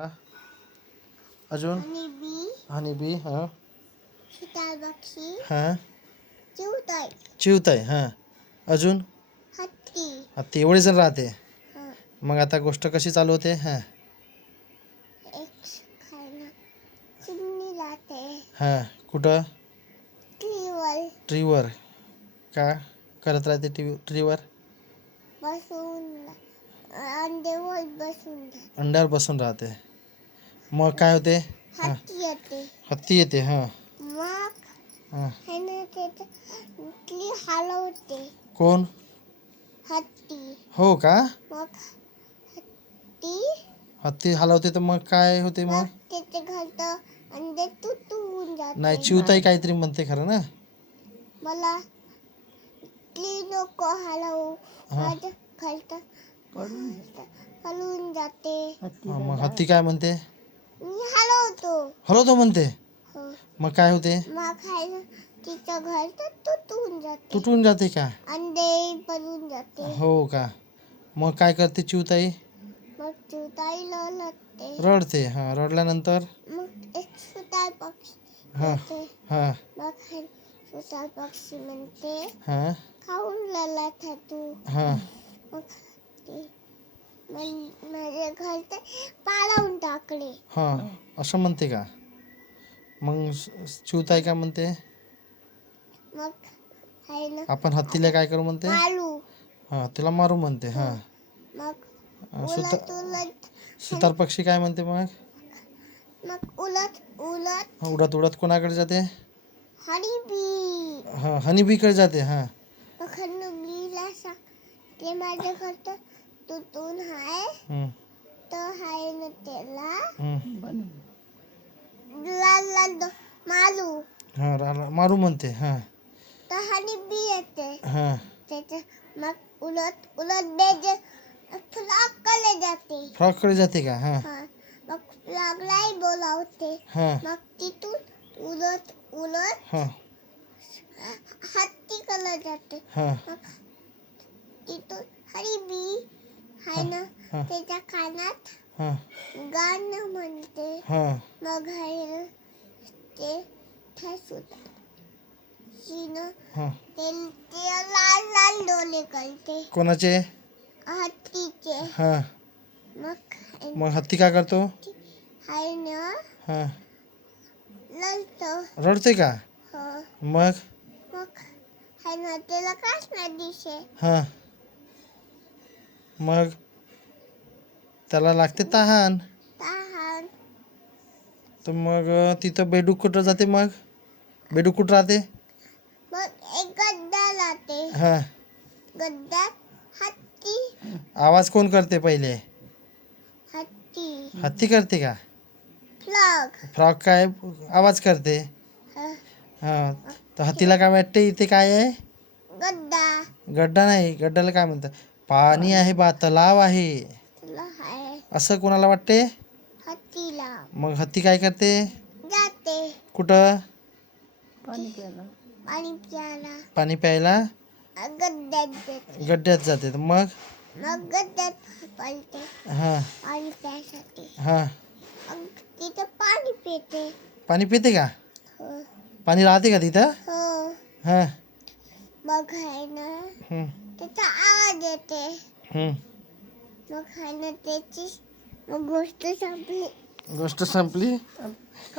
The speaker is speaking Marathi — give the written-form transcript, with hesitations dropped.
हा अजून हनी बी हां हां चिवताई हां अजून हत्ती एवढे जण राहते. मग आता गोष्ट कशी चालू होते. हां हां कुठं ट्रीवर का करत राहते ट्रीवर अंड्यावर बसून राहते. मग काय होते. हां हत्ती येते. हां हां कोण हो का हत्ती हलवते तर मग काय होते. मग नाही चिवताई काहीतरी म्हणते खरं ना. मला नको हलवू हां हलवून जाते. मग हत्ती काय म्हणते. मी हलवतो. हलवतो म्हणते. हो. मग काय होते. मग तिचं घर तर तुटून जाते. तुटून जाते का. अंडे पडून जाते. हो का. मग काय करते चिवताई. मग चिवताई रडते. रडते. हां रडल्यानंतर मग एक सुतार पक्षी हां हां मग सुतार पक्षी म्हणते हां खाऊन रडत आहे तू. हां मग माझे घर ते पाडून टाकले. हां असं म्हणते का. मग चिवताई काय म्हणते. मग आहे ना आपण हत्तीला काय करू म्हणते. मारू. हां तिला मारू म्हणते. हां मग उलट सुतार पक्षी काय म्हणते. मग उलट उडत उडत कोणाकडे जाते. हनीबी. हां हनीबीकडे जाते. हां मग हनीबीला ते माझ्या घर तर तुटून आहे तर आहे ना त्याला मारू. हां मारू म्हणते. हां तर हनीबी येते. हां त्याच्या मग उलट बेज फ्लॉगकडे जाते. फ्रॉककडे जाते का. हां मग फ्लॉगलाही बोलावते. हां मग तिथून उलट हां हत्तीकडे जाते. हां मग तिथून हनीबी आहे ना त्याच्या कानात हां गाणं म्हणते. हां मग आहे ना ते हां ते लाल लाल डोळे करते. कोणाचे. हत्तीचे. हां मग हत्ती काय करतो. आहे ना हां लढतो. रडते का. हो. मग आहे ना त्याला काच नाही दिसे. हां मग त्याला लागते तहान. तर मग तिथं बेडूक कुठं जाते. मग बेडूक कुठं राहते. मग एक गड्डा राहते. हां गड्ड्यात हत्ती. आवाज कोण करते पहिले. हत्ती करते का. फ्रॉक काय आवाज करते. हां तर हत्तीला काय वाटते इथे काय आहे. गड्डा नाही. गड्ड्याला काय म्हणतात. पाणी आहे बा तलाव आहे असं कोणाला वाटते. हत्तीला. मग हत्ती काय करते. जाते कुठं पाणी प्यायला गड्ड्यात गड्ड्यात जाते. मग गड्ड्यात पळते हां पाणी प्यायसाठी. हां मग तिथं पाणी पिते. पाणी पिते का. हो. पाणी राहते का तिथं. हो. हां मग आहे ना त्याचा आवाज येते. मग आहे ना त्याची मग गोष्ट संपली.